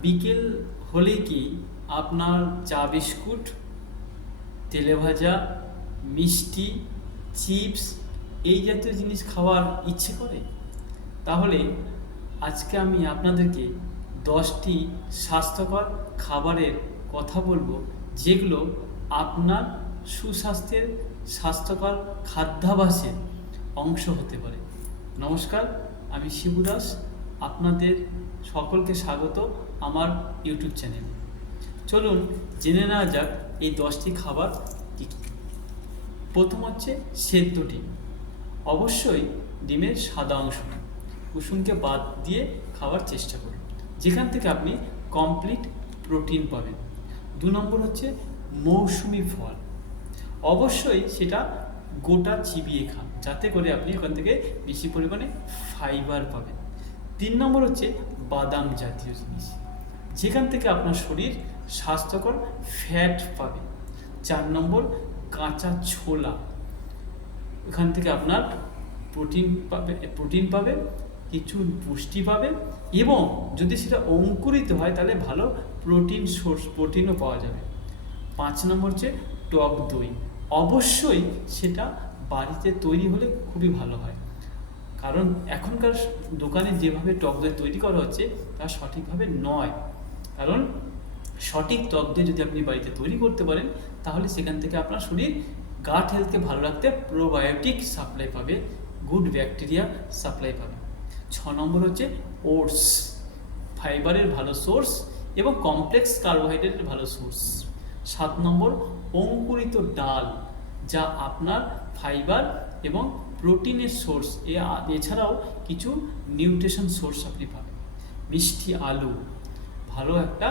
বিকেল হলে কি আপনার চা বিস্কুট, তেলে ভাজা, মিষ্টি, চিপস এই জাতীয় জিনিস খাওয়ার ইচ্ছে করে? তাহলে আজকে আমি আপনাদেরকে 10টি স্বাস্থ্যকর খাবারের কথা বলবো, যেগুলো আপনার সুস্বাস্থ্যের স্বাস্থ্যকর খাদ্যাভ্যাসের অংশ হতে পারে। নমস্কার, আমি শিবু দাস। আপনাদের সকলকে স্বাগত আমার ইউটিউব চ্যানেলে। চলুন জেনে নেওয়া যাক এই 10টি খাবার কী কী। প্রথম হচ্ছে সেদ্ধ ডিম। অবশ্যই ডিমের সাদা অংশটা, কুসুমকে বাদ দিয়ে খাওয়ার চেষ্টা করুন, যেখান থেকে আপনি কমপ্লিট প্রোটিন পাবেন। 2 নম্বর হচ্ছে মৌসুমি ফল। অবশ্যই সেটা গোটা চিবিয়ে খান, যাতে করে আপনি ওখান থেকে বেশি পরিমাণে ফাইবার পাবেন। 3 নম্বর হচ্ছে বাদাম জাতীয় জিনিস, যেখান থেকে আপনার শরীর স্বাস্থ্যকর ফ্যাট পাবে। 4 নম্বর কাঁচা ছোলা, এখান থেকে আপনার প্রোটিন পাবে, কিছু পুষ্টি পাবে, এবং যদি সেটা অঙ্কুরিত হয় তাহলে ভালো প্রোটিনও পাওয়া যাবে। 5 নম্বর হচ্ছে টক দই। অবশ্যই সেটা বাড়িতে তৈরি হলে খুবই ভালো হয়, কারণ এখনকার দোকানে যেভাবে টক দই তৈরি করা হচ্ছে তা সঠিকভাবে নয়। কারণ সঠিক টক দই যদি আপনি বাড়িতে তৈরি করতে পারেন, তাহলে সেখান থেকে আপনার শরীর গাট হেলথকে ভালো রাখতে প্রোবায়োটিক সাপ্লাই পাবে, গুড ব্যাকটেরিয়া সাপ্লাই পাবে। 6 নম্বর হচ্ছে ওটস, ফাইবারের ভালো সোর্স এবং কমপ্লেক্স কার্বোহাইড্রেটের ভালো সোর্স। 7 নম্বর অঙ্কুরিত ডাল, যা আপনার ফাইবার এবং প্রোটিনের সোর্স, এছাড়াও কিছু নিউট্রিশন সোর্স আপনি পাবেন। মিষ্টি আলু, ভালো একটা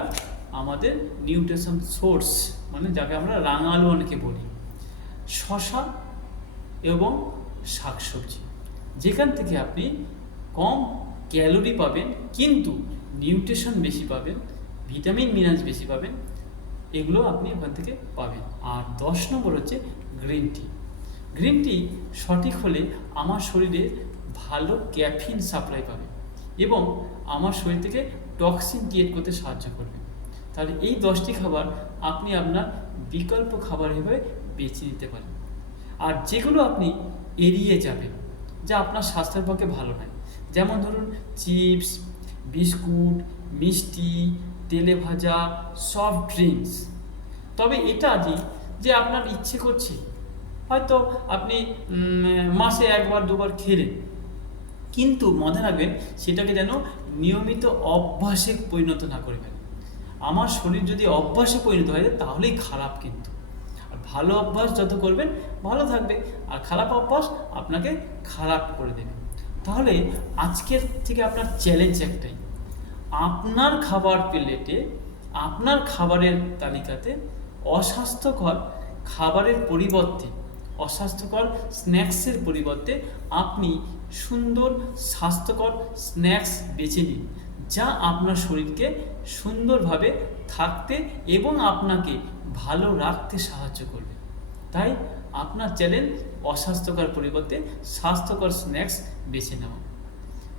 আমাদের নিউট্রিশন সোর্স, মানে যাকে আমরা রাঙা আলু অনেকে বলি। শসা এবং শাকসবজি, যেখান থেকে আপনি কম ক্যালোরি পাবেন কিন্তু নিউট্রিশন বেশি পাবেন, ভিটামিন মিনারেলস বেশি পাবেন, এগুলো আপনি ওখান থেকে পাবেন। আর 10 নম্বর হচ্ছে গ্রিন টি। গ্রিন টি সঠিক হলে আমার শরীরে ভালো ক্যাফিন সাপ্লাই পাবে এবং আমার শরীর থেকে টক্সিন ক্রিয়েট করতে সাহায্য করবে। তাহলে এই 10টি খাবার আপনি আপনার বিকল্প খাবার হিসেবে বেছে নিতে পারেন। আর যেগুলো আপনি এড়িয়ে যাবেন, যা আপনার স্বাস্থ্যের পক্ষে ভালো নয়, যেমন ধরুন চিপস, বিস্কুট, মিষ্টি, তেলে ভাজা, সফট ড্রিঙ্কস। তবে এটা যে আপনার ইচ্ছে করছে, হয়তো আপনি মাসে 1-2বার খেলেন, কিন্তু মনে রাখবেন সেটাকে যেন নিয়মিত অভ্যাসে পরিণত না করবেন। আমার শরীর যদি অভ্যাসে পরিণত হয় তাহলেই খারাপ, কিন্তু আর ভালো অভ্যাস যত করবেন ভালো থাকবে, আর খারাপ অভ্যাস আপনাকে খারাপ করে দেবে। তাহলে আজকের থেকে আপনার চ্যালেঞ্জ একটাই, আপনার খাবার প্লেটে, আপনার খাবারের তালিকাতে অস্বাস্থ্যকর খাবারের পরিবর্তে, অস্বাস্থ্যকর স্ন্যাক্সের পরিবর্তে আপনি সুন্দর স্বাস্থ্যকর স্ন্যাক্স বেছে নিন, যা আপনার শরীরকে সুন্দরভাবে থাকতে এবং আপনাকে ভালো রাখতে সাহায্য করবে। তাই আপনার চ্যালেঞ্জ অস্বাস্থ্যকর পরিবর্তে স্বাস্থ্যকর স্ন্যাক্স বেছে নেওয়া।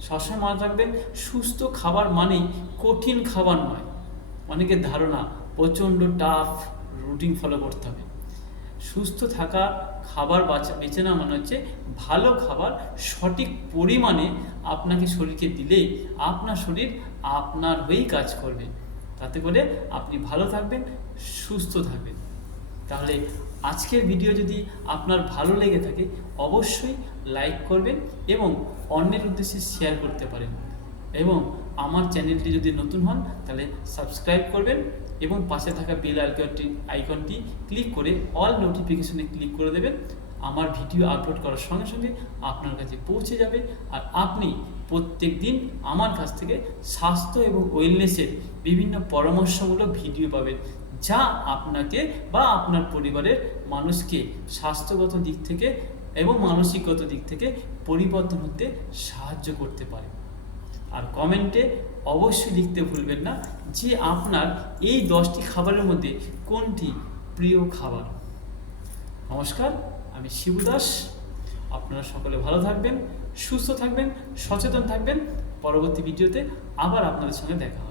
সবসময় মনে রাখবেন, সুস্থ খাবার মানেই কঠিন খাবার নয়। অনেকের ধারণা প্রচণ্ড টাফ রুটিন ফলো করতে হবে। সুস্থ থাকা খাবার বেছে নেওয়া মানে হচ্ছে ভালো খাবার সঠিক পরিমাণে আপনাকে শরীরকে দিলেই আপনার শরীর আপনার হয়েই কাজ করবে, তাতে করে আপনি ভালো থাকবেন, সুস্থ থাকবেন। তাহলে আজকের ভিডিও যদি আপনার ভালো লেগে থাকে অবশ্যই লাইক করবেন এবং অন্যের উদ্দেশ্যে শেয়ার করতে পারেন, এবং আমার চ্যানেলটি যদি নতুন হন তাহলে সাবস্ক্রাইব করবেন এবং পাশে থাকা বেল আইকনটি ক্লিক করে অল নোটিফিকেশনে ক্লিক করে দেবেন। আমার ভিডিও আপলোড করার সঙ্গে সঙ্গে আপনার কাছে পৌঁছে যাবে, আর আপনি প্রত্যেক দিন আমার কাছ থেকে স্বাস্থ্য এবং ওয়েলনেসের বিভিন্ন পরামর্শমূলক ভিডিও পাবেন, যা আপনাকে বা আপনার পরিবারের মানুষকে স্বাস্থ্যগত দিক থেকে এবং মানসিকগত দিক থেকে পরিবর্তন হতে সাহায্য করতে পারে। আর কমেন্টে অবশ্যই লিখতে ভুলবেন না যে আপনার এই 10টি খাবারের মধ্যে কোনটি প্রিয় খাবার। নমস্কার, আমি শিবু দাস। আপনারা সকলে ভালো থাকবেন, সুস্থ থাকবেন, সচেতন থাকবেন। পরবর্তী ভিডিওতে আবার আপনাদের সঙ্গে দেখা হবে।